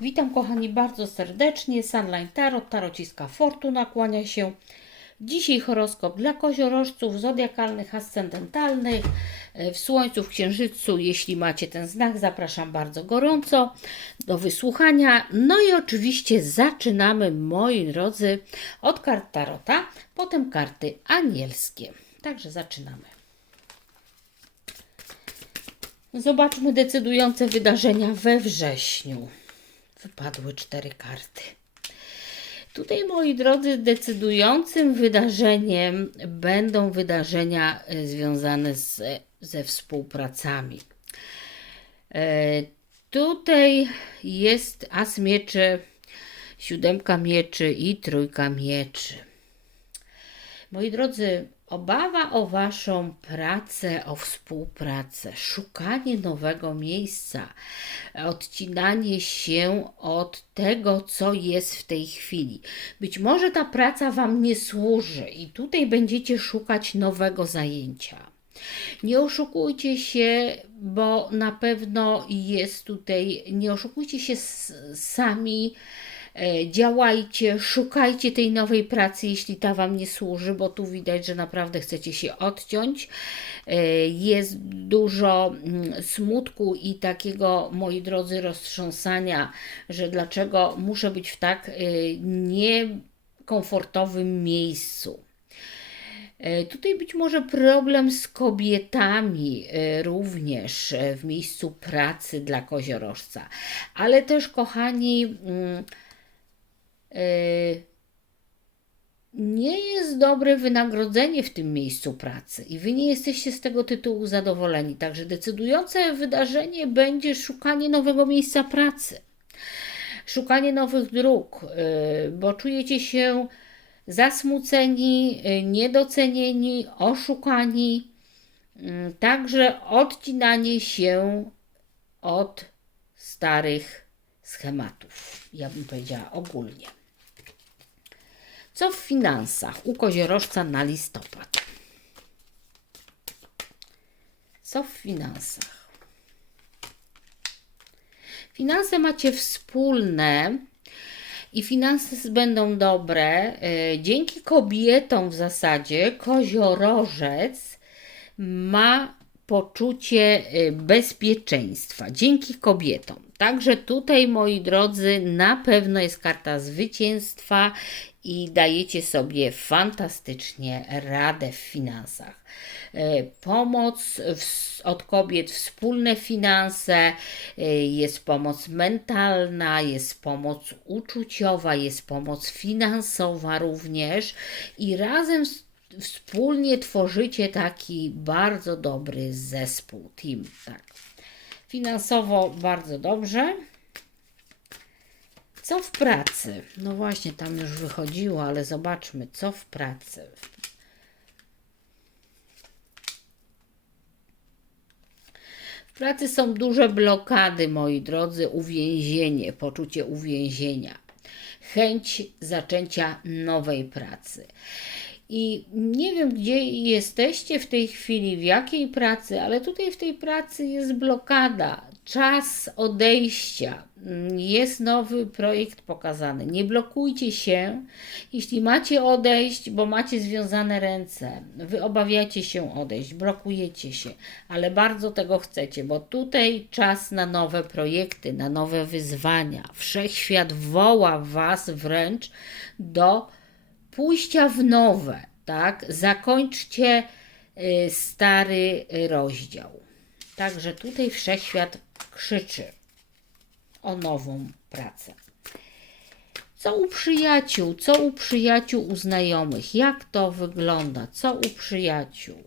Witam kochani bardzo serdecznie. Sunline Tarot, tarociska Fortuna kłania się. Dzisiaj horoskop dla koziorożców, zodiakalnych, ascendentalnych, e, w Słońcu, w Księżycu. Jeśli macie ten znak, zapraszam bardzo gorąco do wysłuchania. No i oczywiście zaczynamy, moi drodzy, od kart Tarota, potem karty anielskie. Także zaczynamy. Zobaczmy decydujące wydarzenia we wrześniu. Wypadły cztery karty. Tutaj, moi drodzy, decydującym wydarzeniem będą wydarzenia e, związane z, ze współpracami. E, tutaj jest as mieczy, siódemka mieczy i trójka mieczy. Moi drodzy, obawa o Waszą pracę, o współpracę, szukanie nowego miejsca, odcinanie się od tego, co jest w tej chwili. Być może ta praca Wam nie służy i tutaj będziecie szukać nowego zajęcia. Nie oszukujcie się, bo na pewno jest tutaj, nie oszukujcie się sami działajcie, szukajcie tej nowej pracy, jeśli ta Wam nie służy, bo tu widać, że naprawdę chcecie się odciąć. E, Jest dużo mm, smutku i takiego, moi drodzy, roztrząsania, że dlaczego muszę być w tak e, niekomfortowym miejscu. E, Tutaj być może problem z kobietami e, również e, w miejscu pracy dla koziorożca, ale też, kochani, mm, e, nie jest dobre wynagrodzenie w tym miejscu pracy i wy nie jesteście z tego tytułu zadowoleni. Także decydujące wydarzenie będzie szukanie nowego miejsca pracy, szukanie nowych dróg, e, bo czujecie się zasmuceni, y, niedocenieni, oszukani. Także odcinanie się od starych schematów, ja bym powiedziała ogólnie. Co w finansach u koziorożca na listopad? Co w finansach? Finanse macie wspólne i finanse będą dobre. y, Dzięki kobietom w zasadzie koziorożec ma poczucie y, bezpieczeństwa. Dzięki kobietom. Także tutaj, moi drodzy, na pewno jest karta zwycięstwa i dajecie sobie fantastycznie radę w finansach. E, Pomoc od kobiet, wspólne finanse, e, jest pomoc mentalna, jest pomoc uczuciowa, jest pomoc finansowa również i razem z, wspólnie tworzycie taki bardzo dobry zespół, team. Tak. Finansowo bardzo dobrze. Co w pracy? No właśnie, tam już wychodziło, ale zobaczmy, co w pracy. W pracy są duże blokady, moi drodzy, uwięzienie, poczucie uwięzienia, chęć zaczęcia nowej pracy. I nie wiem, gdzie jesteście w tej chwili, w jakiej pracy, ale tutaj w tej pracy jest blokada, czas odejścia. Jest nowy projekt pokazany. Nie blokujcie się, jeśli macie odejść, bo macie związane ręce. Wy obawiacie się odejść, blokujecie się, ale bardzo tego chcecie, bo tutaj czas na nowe projekty, na nowe wyzwania. Wszechświat woła Was wręcz do pójścia w nowe, tak? Zakończcie y, stary rozdział. Także tutaj wszechświat krzyczy o nową pracę. Co u przyjaciół? Co u przyjaciół, u znajomych? Jak to wygląda? Co u przyjaciół?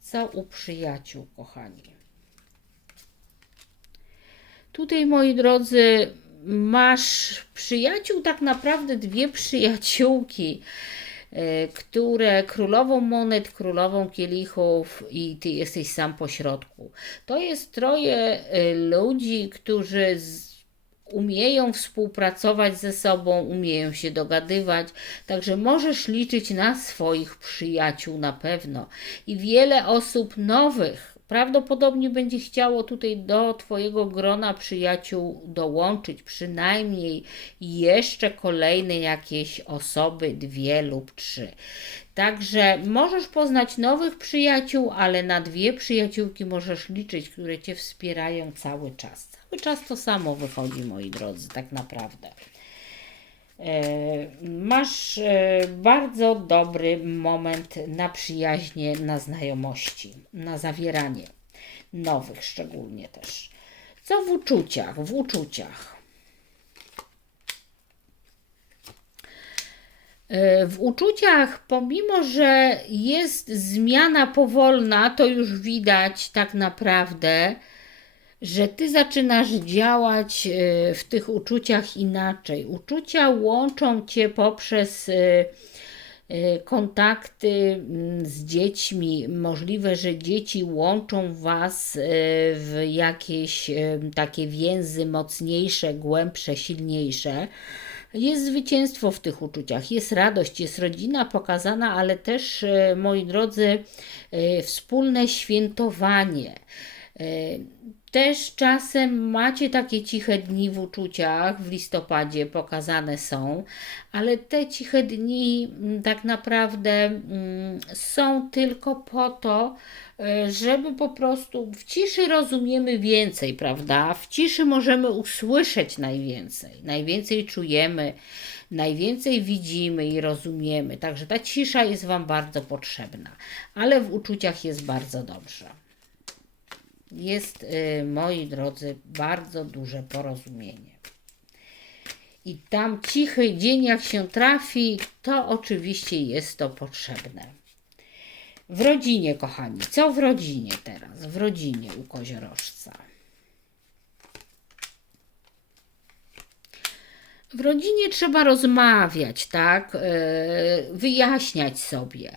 Co u przyjaciół, kochani? Tutaj, moi drodzy, masz przyjaciół, tak naprawdę dwie przyjaciółki, e, które królową monet, królową kielichów i ty jesteś sam po środku. To jest troje e, ludzi, którzy umieją współpracować ze sobą, umieją się dogadywać, także możesz liczyć na swoich przyjaciół na pewno. I wiele osób nowych Prawdopodobnie będzie chciało tutaj do Twojego grona przyjaciół dołączyć przynajmniej jeszcze kolejne jakieś osoby, dwie lub trzy. Także możesz poznać nowych przyjaciół, ale na dwie przyjaciółki możesz liczyć, które Cię wspierają cały czas. Cały czas to samo wychodzi, moi drodzy, tak naprawdę. E, Masz e, bardzo dobry moment na przyjaźnie, na znajomości, na zawieranie nowych szczególnie też. Co w uczuciach? W uczuciach. E, W uczuciach, pomimo że jest zmiana powolna, to już widać tak naprawdę, że ty zaczynasz działać e, w tych uczuciach inaczej. Uczucia łączą cię poprzez e, e, kontakty mm, z dziećmi. Możliwe, że dzieci łączą was w jakieś takie więzy mocniejsze, głębsze, silniejsze. Jest zwycięstwo w tych uczuciach, jest radość, jest rodzina pokazana, ale też, moi drodzy, wspólne świętowanie. Też czasem macie takie ciche dni w uczuciach, w listopadzie pokazane są, ale te ciche dni mm, tak naprawdę mm, są tylko po to, e, żeby po prostu w ciszy rozumiemy więcej, prawda? W ciszy możemy usłyszeć najwięcej, najwięcej czujemy, najwięcej widzimy i rozumiemy. Także ta cisza jest Wam bardzo potrzebna, ale w uczuciach jest bardzo dobrze jest, y, moi drodzy, bardzo duże porozumienie. I tam cichy dzień, jak się trafi, to oczywiście jest to potrzebne. W rodzinie, kochani, co w rodzinie teraz? W rodzinie u koziorożca. W rodzinie trzeba rozmawiać, tak? E, Wyjaśniać sobie,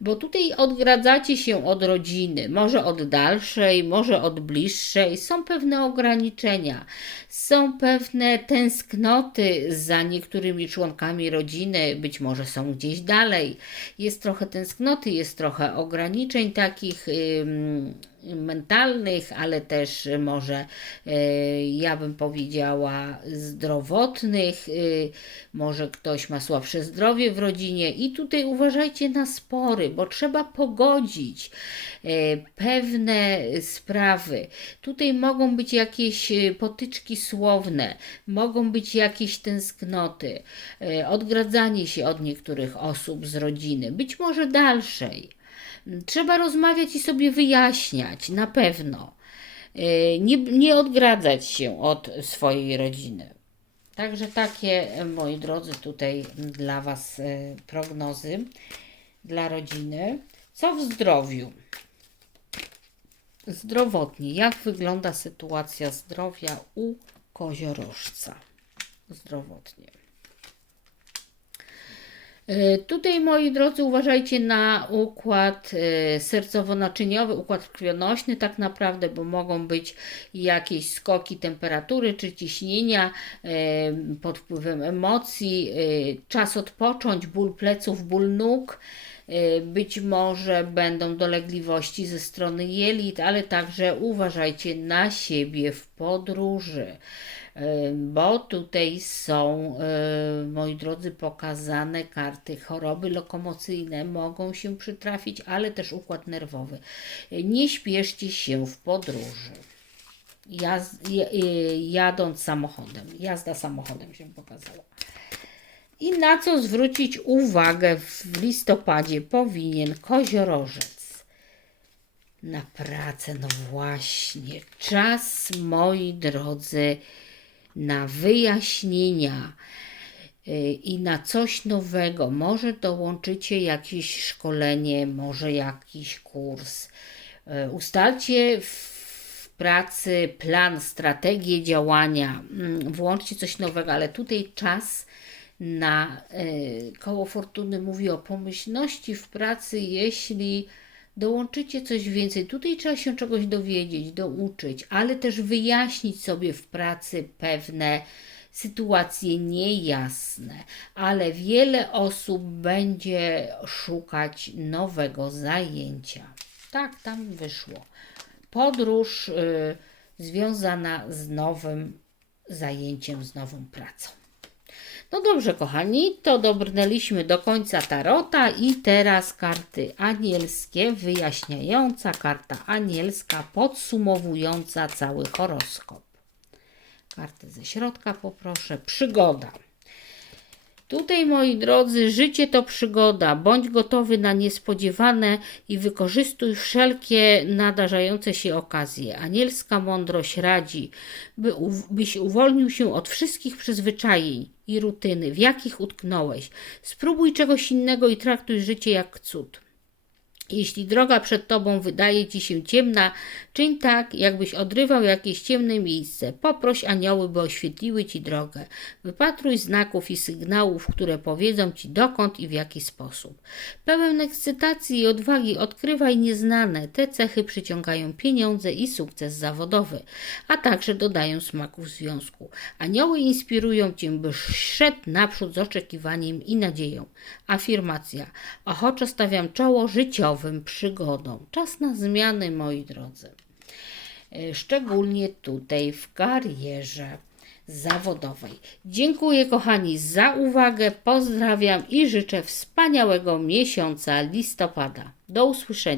bo tutaj odgradzacie się od rodziny, może od dalszej, może od bliższej. Są pewne ograniczenia, są pewne tęsknoty za niektórymi członkami rodziny, być może są gdzieś dalej. Jest trochę tęsknoty, jest trochę ograniczeń takich. ym, mentalnych, ale też może e, ja bym powiedziała zdrowotnych, y, może ktoś ma słabsze zdrowie w rodzinie i tutaj uważajcie na spory, bo trzeba pogodzić pewne sprawy. Tutaj mogą być jakieś potyczki słowne, mogą być jakieś tęsknoty, odgradzanie się od niektórych osób z rodziny, być może dalszej. Trzeba rozmawiać i sobie wyjaśniać, na pewno. Yy, Nie, nie odgradzać się od swojej rodziny. Także takie, e, moi drodzy, tutaj dla Was e, prognozy dla rodziny. Co w zdrowiu? Zdrowotnie, jak wygląda sytuacja zdrowia u koziorożca? Zdrowotnie. E, Tutaj, moi drodzy, uważajcie na układ e, sercowo-naczyniowy, układ krwionośny, tak naprawdę, bo mogą być jakieś skoki temperatury czy ciśnienia e, pod wpływem emocji, czas odpocząć, ból pleców, ból nóg. E, Być może będą dolegliwości ze strony jelit, ale także uważajcie na siebie w podróży e, bo tutaj są, e, moi drodzy, pokazane karty choroby lokomocyjne, mogą się przytrafić, ale też układ nerwowy. Nie śpieszcie się w podróży. Jaz, jadąc samochodem, jazda samochodem się pokazała. I na co zwrócić uwagę w listopadzie powinien koziorożec? Na pracę, no właśnie. Czas, moi drodzy, na wyjaśnienia y, i na coś nowego. Może dołączycie jakieś szkolenie, może jakiś kurs. Y, Ustalcie w pracy plan, strategię działania, mm, włączcie coś nowego, ale tutaj czas na y, koło fortuny mówi o pomyślności w pracy, jeśli dołączycie coś więcej. Tutaj trzeba się czegoś dowiedzieć, douczyć, ale też wyjaśnić sobie w pracy pewne sytuacje niejasne, ale wiele osób będzie szukać nowego zajęcia. Tak, tam wyszło. podróż y, związana z nowym zajęciem, z nową pracą. No dobrze, kochani, to dobrnęliśmy do końca tarota i teraz karty anielskie, wyjaśniająca karta anielska, podsumowująca cały horoskop. Karty ze środka poproszę. Przygoda. Tutaj, moi drodzy, życie to przygoda. Bądź gotowy na niespodziewane i wykorzystuj wszelkie nadarzające się okazje. Anielska mądrość radzi, by, byś uwolnił się od wszystkich przyzwyczajeń i rutyny, w jakich utknąłeś. Spróbuj czegoś innego i traktuj życie jak cud. Jeśli droga przed tobą wydaje ci się ciemna, czyń tak, jakbyś odrywał jakieś ciemne miejsce. Poproś anioły, by oświetliły ci drogę. Wypatruj znaków i sygnałów, które powiedzą ci dokąd i w jaki sposób. Pełen ekscytacji i odwagi odkrywaj nieznane. Te cechy przyciągają pieniądze i sukces zawodowy, a także dodają smaku w związku. Anioły inspirują cię, byś szedł naprzód z oczekiwaniem i nadzieją. Afirmacja. Ochoczo stawiam czoło życiowym przygodom. Czas na zmiany, moi drodzy. E, Szczególnie tutaj w karierze zawodowej. Dziękuję, kochani, za uwagę. Pozdrawiam i życzę wspaniałego miesiąca listopada. Do usłyszenia.